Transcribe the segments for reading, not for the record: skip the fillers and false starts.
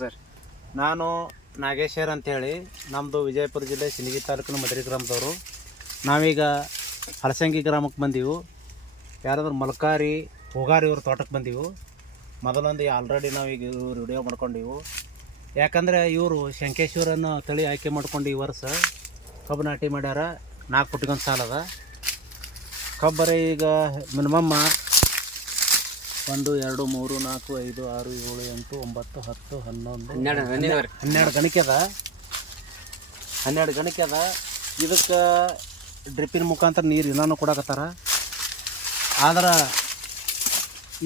Sir ನಾನು ನಾಗೇಶ್ವರ್ ಅಂತೇಳಿ, ನಮ್ಮದು ವಿಜಯಪುರ ಜಿಲ್ಲೆ ಸಿಂದಗಿ ತಾಲೂಕಿನ ಮದರಿ ಗ್ರಾಮದವರು. ನಾವೀಗ ಹಲಸಂಗಿ ಗ್ರಾಮಕ್ಕೆ ಬಂದೀವು. ಯಾರಾದ್ರೂ ಮಲ್ಕಾರಿ ಹೋಗಾರಿ ಇವ್ರ ತೋಟಕ್ಕೆ ಬಂದೀವು. ಮೊದಲೊಂದು ಆಲ್ರೆಡಿ ನಾವೀಗ ಇವ್ರು ವಿಡಿಯೋ ಮಾಡ್ಕೊಂಡಿವು. ಯಾಕಂದರೆ ಇವರು ಶಂಕೇಶ್ವರನ್ನು ತಳಿ ಆಯ್ಕೆ ಮಾಡ್ಕೊಂಡು ಈ ವರ್ಷ ಕಬ್ಬು ನಾಟಿ ಮಾಡ್ಯಾರ. 4 ಫುಟ್ಗೊಂದು ಸಾಲ ಅದ ಕಬ್ಬರೆ. ಈಗ ಮಿನಿಮಮ್ಮ 1 2 3 4 5 6 7 8 9 10 11 12 ಗಣಿಕೆ ಅದ. 12 ಗಣಿಕೆ ಅದ. ಇದಕ್ಕೆ ಡ್ರಿಪ್ಪಿನ ಮುಖಾಂತರ ನೀರು ಇನ್ನೂ ಕೊಡಕತ್ತಾರ. ಆದ್ರೆ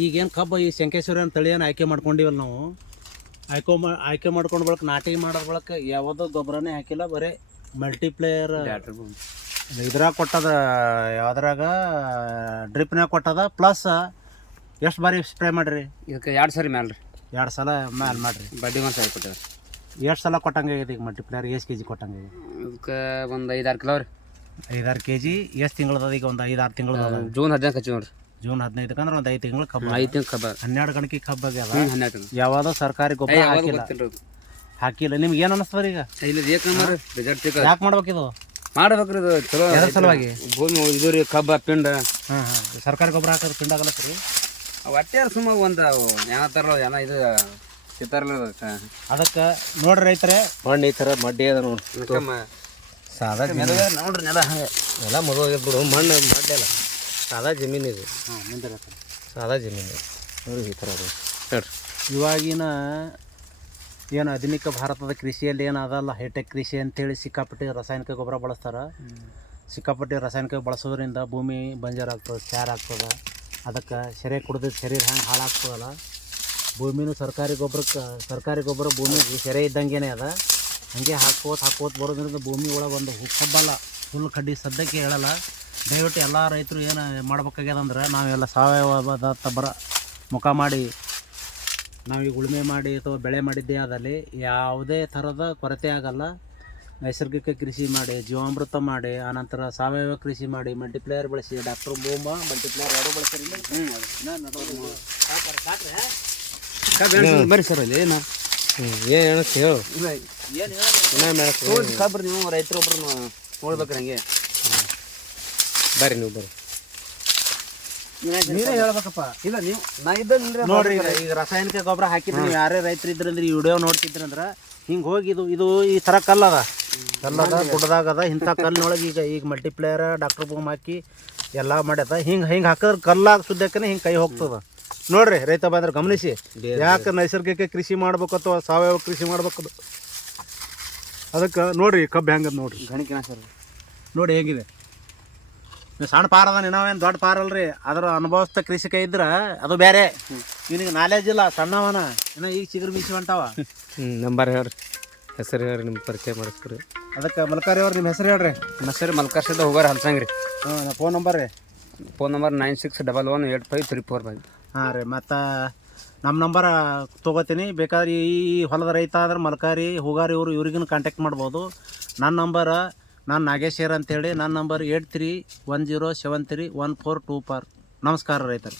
ಈಗೇನು ಕಬ್ಬು ಈ ಶಂಕೇಶ್ವರನ ತಳಿಯನ್ನು ಆಯ್ಕೆ ಮಾಡ್ಕೊಂಡಿವಲ್ಲ ನಾವು, ಆಯ್ಕೆ ಮಾಡ್ಕೊಂಡು ಬಳಕ ನಾಟಿ ಮಾಡೋದು ಬಳಕ ಯಾವುದೋ ಗೊಬ್ಬರನೇ ಹಾಕಿಲ್ಲ, ಬರೀ ಮಲ್ಟಿಪ್ಲೇಯರ್ ಇದ್ರಾಗ ಕೊಟ್ಟದ, ಯಾವುದ್ರಾಗ ಡ್ರಿಪ್ನಾಗ ಕೊಟ್ಟದ. ಪ್ಲಸ್ ಎಷ್ಟು ಬಾರಿ ಸ್ಪ್ರೇ ಮಾಡಿರಿ? ಇದಕ್ಕೆ 2 ಸರಿ ಮ್ಯಾಲೆ ರೀ. 2 ಸಲ ಮ್ಯಾಲೆ ಮಾಡಿರಿ. ಬಡ್ಡಿ 1 ಸರಿ ಕೊಟ್ಟಿದ್ದಾರೆ. ಎಷ್ಟು ಸಲ ಕೊಟ್ಟಂಗೆ ಆಗೈತಿ ಈಗ ಮಲ್ಟಿಪ್ಲೇಯರ್? ಎಷ್ಟು ಕೆ ಜಿ ಕೊಟ್ಟಂಗೆ? ಇದಕ್ಕೆ ಒಂದು 5-6 ಕಿಲೋ ರೀ. 5-6 ಕೆ ಜಿ. ಎಷ್ಟು ತಿಂಗಳದ ಈಗ? ಒಂದು 5-6 ತಿಂಗಳು. ಜೂನ್ 15 ಹಚ್ಚಿ ನೋಡ್ರಿ. ಜೂನ್ 15 ಅಂದ್ರೆ ಒಂದು 5 ತಿಂಗಳು ಕಬ್ಬು. 5 ತಿಂಗಳು ಕಬ್ಬ. 12 ಗಣಿಕೆ ಕಬ್ಬು ಆಗ್ಯದ. 12 ಯಾವುದೋ ಸರ್ಕಾರಿ ಗೊಬ್ಬರ ಹಾಕಿಲ್ಲ. ನಿಮ್ಗೆ ಏನು ಅನ್ನಿಸ್ತದ ಈಗ? ಇಲ್ಲಿ ರಿಸಲ್ಟ್ ಯಾಕೆ ಮಾಡ್ಬೇಕಿದು? ಮಾಡ್ಬೇಕ್ರಿ ಇದು ಚಲೋ. ಎದ್ರ ಸಲುವಾಗಿ? ಭೂಮಿ ಇದು ರೀ, ಕಬ್ಬ ಪಿಂಡ. ಸರ್ಕಾರಿ ಗೊಬ್ಬರ ಹಾಕೋದು ಪಿಂಡ ಆಗಲ್ಲ ರೀ. ಒಟ್ಟೆ ಸುಮ್ಮ ಒಂದು ಏನತ್ತಾರಲ್ಲ ಏನೋ ಇದು ಸಿತ್ತಾರಲ್ಲ ಅದಕ್ಕೆ ನೋಡ್ರಿ ರೈತರೇ, ಮಣ್ಣು ಈ ಥರ ಮಡ್ಡಿ ಅದ ನೋಡಿ. ಸಾದಾ ನೋಡ್ರಿ ನೆಲ ಹಂಗೆ ಎಲ್ಲ ಮದುವೆ ಬಿಡು. ಮಣ್ಣು ಮಡ್ಡಿ ಅಲ್ಲ, ಸಾದಾ ಜಮೀನು ಇದು. ಸಾದಾ ಜಮೀನು ನೋಡಿ ಈ ಥರ ಅದು ಹೇಳ್ರಿ. ಇವಾಗಿನ ಏನು ಆಧುನಿಕ ಭಾರತದ ಕೃಷಿಯಲ್ಲಿ ಏನು ಅದಲ್ಲ, ಹೈಟೆಕ್ ಕೃಷಿ ಅಂತೇಳಿ ಸಿಕ್ಕಾಪಟ್ಟಿ ರಾಸಾಯನಿಕ ಗೊಬ್ಬರ ಬಳಸ್ತಾರೆ. ಸಿಕ್ಕಾಪಟ್ಟಿ ರಾಸಾಯನಿಕ ಬಳಸೋದ್ರಿಂದ ಭೂಮಿ ಬಂಜರ್ ಆಗ್ತದೆ, ಚಾರ ಆಗ್ತದೆ. ಅದಕ್ಕೆ ಸೆರೆ ಕುಡಿದ್ರೆ ಶರೀರ ಹ್ಯಾಂಗೆ ಹಾಳಾಗ್ತದಲ್ಲ, ಭೂಮಿನೂ ಸರ್ಕಾರಿ ಗೊಬ್ಬರ ಭೂಮಿಗೆ ಸೆರೆ ಇದ್ದಂಗೆ ಅದ. ಹಾಗೆ ಹಾಕೋತ ಬರೋದ್ರಿಂದ ಭೂಮಿ ಒಳಗೆ ಒಂದು ಕಬ್ಬಲ್ಲ, ಫುಲ್ ಕಡ್ಡಿ ಸದ್ಯಕ್ಕೆ ಹೇಳಲ್ಲ. ದಯವಿಟ್ಟು ಎಲ್ಲ ರೈತರು ಏನು ಮಾಡ್ಬೇಕಾಗ್ಯದಂದ್ರೆ, ನಾವೆಲ್ಲ ಸಾವಯವ ಬರ ಮುಖ ಮಾಡಿ ನಾವೀಗ ಉಳುಮೆ ಮಾಡಿ ಅಥವಾ ಬೆಳೆ ಮಾಡಿದ್ದೇ ಆದಲ್ಲಿ ಯಾವುದೇ ಥರದ ಕೊರತೆ ಆಗಲ್ಲ. ನೈಸರ್ಗಿಕ ಕೃಷಿ ಮಾಡಿ, ಜೀವಾಮೃತ ಮಾಡಿ, ಆನಂತರ ಸಾವಯವ ಕೃಷಿ ಮಾಡಿ, ಮಲ್ಟಿಪ್ಲೇಯರ್ ಬಳಸಿ, ಡಾಕ್ಟರ್ ಬೂಮ ಮಲ್ಟಿಪ್ಲೇಯರ್ 2 ಬಳಸಿರಿ. ಬರ್ರಿ ಸರ್ ಅಲ್ಲಿ ಏನು ಹೇಳಕ್ಕೆ ಹೇಳು. ಏನು ಕಬ್ರಿ ನೀವು ರೈತರೊಬ್ರು ನೋಡ್ಬೇಕ್ರಿ ಹಂಗೆ. ಬರ್ರಿ ನೀವು ಬರ್ರಿ, ನೀವೇ ಹೇಳ್ಬೇಕಪ್ಪ. ಇಲ್ಲ ನೀವು ನಾ ಇದ್ದ ನೋಡ್ರಿ, ಈಗ ರಾಸಾಯನಿಕ ಗೊಬ್ಬರ ಹಾಕಿದ್ರೆ ನೀವು ಯಾರೇ ರೈತರು ಇದ್ರಂದ್ರೆ ಈ ವಿಡಿಯೋ ನೋಡ್ತಿದ್ರಂದ್ರೆ ಹಿಂಗೆ ಹೋಗಿ ಇದು ಈ ಥರ ಕಲ್ಲದ ಗುಡ್ಡದಾಗದ. ಇಂಥ ಕಲ್ಲಿನೊಳಗೆ ಈಗ ಮಲ್ಟಿಪ್ಲೇಯರ್ ಡಾಕ್ಟರ್ ಬೂಮ್ ಹಾಕಿ ಎಲ್ಲ ಮಾಡ್ಯದ. ಹಿಂಗೆ ಹಾಕಿದ್ರೆ ಕಲ್ಲಾಗ ಸುದ್ದಕ್ಕನೆ ಹಿಂಗೆ ಕೈ ಹೋಗ್ತದ. ನೋಡ್ರಿ ರೈತ ಬಂದ್ರೆ ಗಮನಿಸಿ. ಯಾಕೆ ನೈಸರ್ಗಿಕ ಕೃಷಿ ಮಾಡ್ಬೇಕು ಅಥವಾ ಸಾವಯವ ಕೃಷಿ ಮಾಡ್ಬೇಕು ಅದಕ್ಕೆ ನೋಡ್ರಿ ಕಬ್ಬು ಹೆಂಗದ ನೋಡ್ರಿ. ಗಣಿಕಿನ ಸರ್ ನೋಡಿ ಹೇಗಿದೆ. ಸಣ್ಣ ಪಾರ ಅದ, ನಾವೇನು ದೊಡ್ಡ ಪಾರ ಅಲ್ರಿ. ಅದರ ಅನುಭವಿಸ್ತ ಕೃಷಿಕ ಇದ್ರೆ ಅದು ಬೇರೆ. ನಿನಗೆ ನಾಲೆಜ್ ಇಲ್ಲ, ಸಣ್ಣವನ ಏನೋ ಈಗ ಚಿಗುರು ಮೀಸಿ ಹೊಂಟಾವ. ನಂಬರ್ ಹೇಳ್ರಿ, ಹೆಸರು ಹೇಳ್ರಿ, ನಿಮ್ಮ ಪರಿಚಯ ಮಾಡಿಸ್ಕೊರಿ. ಅದಕ್ಕೆ ಮಲ್ಕಾರಿ ಅವ್ರು ನಿಮ್ಮ ಹೆಸರು ಹೇಳ್ರಿ. ನಮ್ಮ ಹೆಸರು ಮಲ್ಕಾರ್ ಶೆಡ್ ಹೋಗಾರ ಹಲ್ಸಂಗ್ರಿ. ಫೋನ್ ನಂಬರ್ ರೀ? Phone number 9611853545. ಹಾಂ ರೀ. ಮತ್ತು ನಮ್ಮ ನಂಬರ್ ತೊಗೋತೀನಿ. ಬೇಕಾದ್ರೆ ಈ ಹೊಲದ ರೈತ ಆದ್ರೆ ಮಲ್ಕಾರಿ ಹೋಗಾರಿ ಇವ್ರಿಗೂ ಕಾಂಟ್ಯಾಕ್ಟ್ ಮಾಡ್ಬೋದು. ನನ್ನ ನಂಬರ್, ನಾನು ನಾಗೇಶ್ವರ್ ಅಂತೇಳಿ. ನನ್ನ ನಂಬರ್ 8310731424. ನಮಸ್ಕಾರ ರೈತರು.